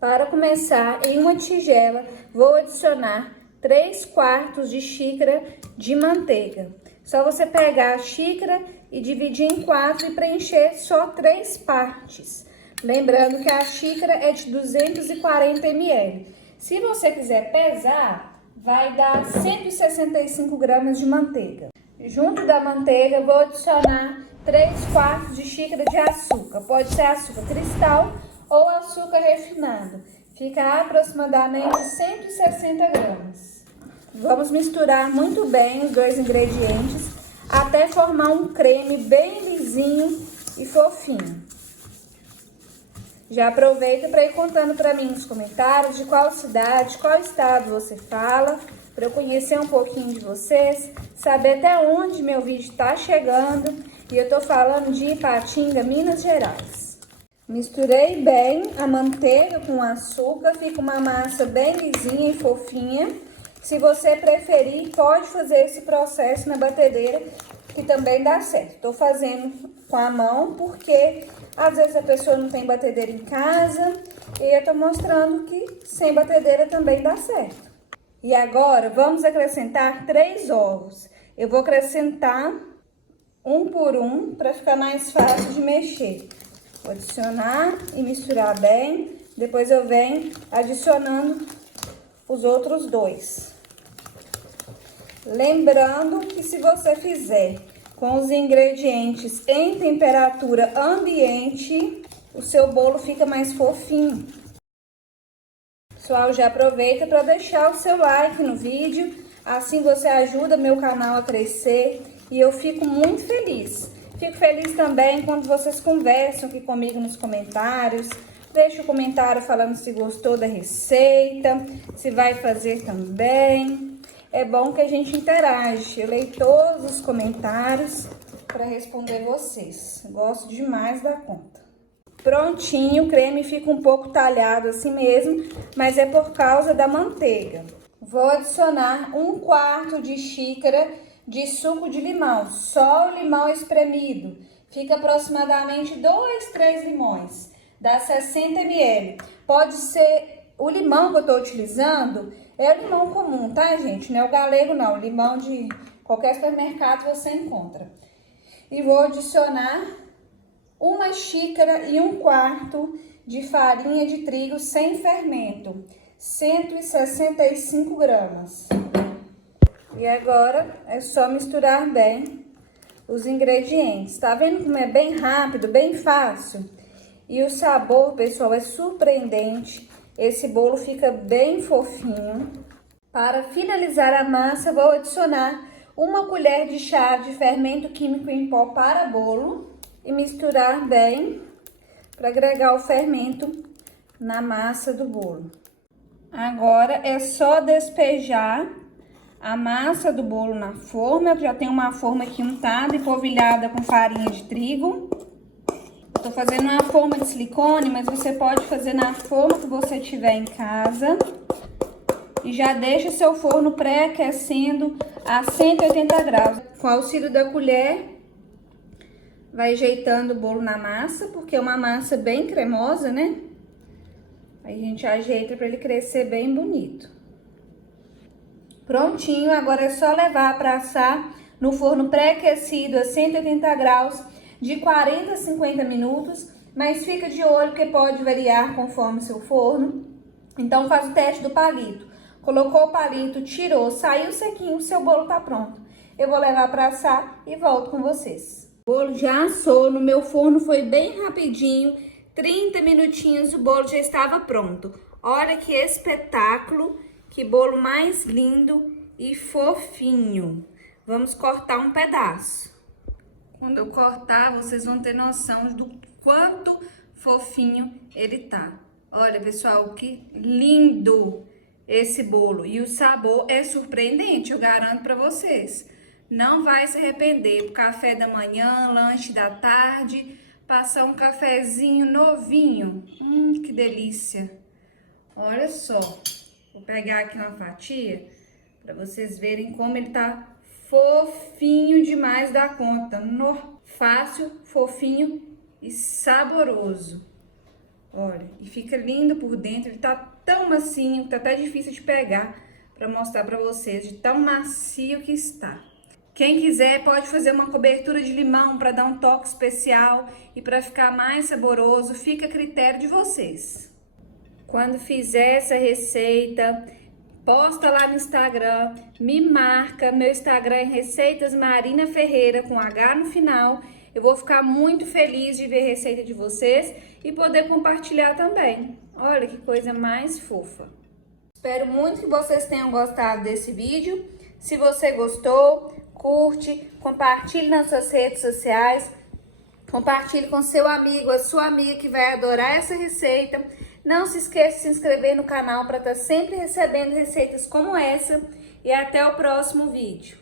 Para começar, em uma tigela, vou adicionar 3/4 de xícara de manteiga. Só você pegar a xícara e dividir em 4 e preencher só 3 partes. Lembrando que a xícara é de 240 ml. Se você quiser pesar, vai dar 165 gramas de manteiga. Junto da manteiga, vou adicionar 3/4 de xícara de açúcar. Pode ser açúcar cristal ou açúcar refinado. Fica aproximadamente 160 gramas. Vamos misturar muito bem os dois ingredientes até formar um creme bem lisinho e fofinho. Já aproveita para ir contando para mim nos comentários de qual cidade, qual estado você fala, para eu conhecer um pouquinho de vocês, saber até onde meu vídeo está chegando. E eu tô falando de Ipatinga, Minas Gerais. Misturei bem a manteiga com o açúcar, fica uma massa bem lisinha e fofinha. Se você preferir, pode fazer esse processo na batedeira, que também dá certo. Tô fazendo com a mão porque às vezes a pessoa não tem batedeira em casa e eu tô mostrando que sem batedeira também dá certo. E agora vamos acrescentar 3 ovos. Eu vou acrescentar um por um para ficar mais fácil de mexer. Vou adicionar e misturar bem. Depois eu venho adicionando os outros 2. Lembrando que se você fizer com os ingredientes em temperatura ambiente, o seu bolo fica mais fofinho. Pessoal, já aproveita para deixar o seu like no vídeo, assim você ajuda meu canal a crescer e eu fico muito feliz. Fico feliz também quando vocês conversam aqui comigo nos comentários. Deixa o comentário falando se gostou da receita, se vai fazer também. É bom que a gente interage. Eu leio todos os comentários para responder vocês. Gosto demais da conta. Prontinho, o creme fica um pouco talhado assim mesmo, mas é por causa da manteiga. Vou adicionar 1/4 de xícara de suco de limão, só o limão espremido. Fica aproximadamente 2, 3 limões, dá 60 ml. Pode ser, o limão que eu tô utilizando é o limão comum, tá, gente? Não é o galego, não. O limão de qualquer supermercado você encontra. E vou adicionar 1 xícara e 1/4 de farinha de trigo sem fermento, 165 gramas. E agora é só misturar bem os ingredientes. Tá vendo como é bem rápido, bem fácil? E o sabor, pessoal, é surpreendente. Esse bolo fica bem fofinho. Para finalizar a massa, vou adicionar 1 colher de chá de fermento químico em pó para bolo e misturar bem para agregar o fermento na massa do bolo. Agora é só despejar a massa do bolo na forma. Eu já tenho uma forma aqui untada e polvilhada com farinha de trigo. Tô fazendo uma forma de silicone, mas você pode fazer na forma que você tiver em casa. E já deixa seu forno pré-aquecendo a 180 graus. Com o auxílio da colher, vai ajeitando o bolo na massa, porque é uma massa bem cremosa, né? Aí a gente ajeita para ele crescer bem bonito. Prontinho, agora é só levar para assar no forno pré-aquecido a 180 graus de 40 a 50 minutos, mas fica de olho que pode variar conforme seu forno. Então faz o teste do palito. Colocou o palito, tirou, saiu sequinho, o seu bolo tá pronto. Eu vou levar para assar e volto com vocês. O bolo já assou, no meu forno foi bem rapidinho, 30 minutinhos o bolo já estava pronto. Olha que espetáculo! Que bolo mais lindo e fofinho. Vamos cortar um pedaço. Quando eu cortar, vocês vão ter noção do quanto fofinho ele tá. Olha, pessoal, que lindo esse bolo. E o sabor é surpreendente, eu garanto pra vocês. Não vai se arrepender. Pro café da manhã, lanche da tarde, passar um cafezinho novinho. Que delícia. Olha só. Vou pegar aqui uma fatia para vocês verem como ele tá fofinho demais da conta. Fácil, fofinho e saboroso. Olha, e fica lindo por dentro, ele tá tão macio, tá até difícil de pegar para mostrar para vocês de tão macio que está. Quem quiser pode fazer uma cobertura de limão para dar um toque especial e para ficar mais saboroso, fica a critério de vocês. Quando fizer essa receita, posta lá no Instagram, me marca, meu Instagram é Receitas Marina Ferreira com H no final. Eu vou ficar muito feliz de ver a receita de vocês e poder compartilhar também. Olha que coisa mais fofa. Espero muito que vocês tenham gostado desse vídeo. Se você gostou, curte, compartilhe nas suas redes sociais, compartilhe com seu amigo, a sua amiga que vai adorar essa receita. Não se esqueça de se inscrever no canal para estar sempre recebendo receitas como essa. E até o próximo vídeo.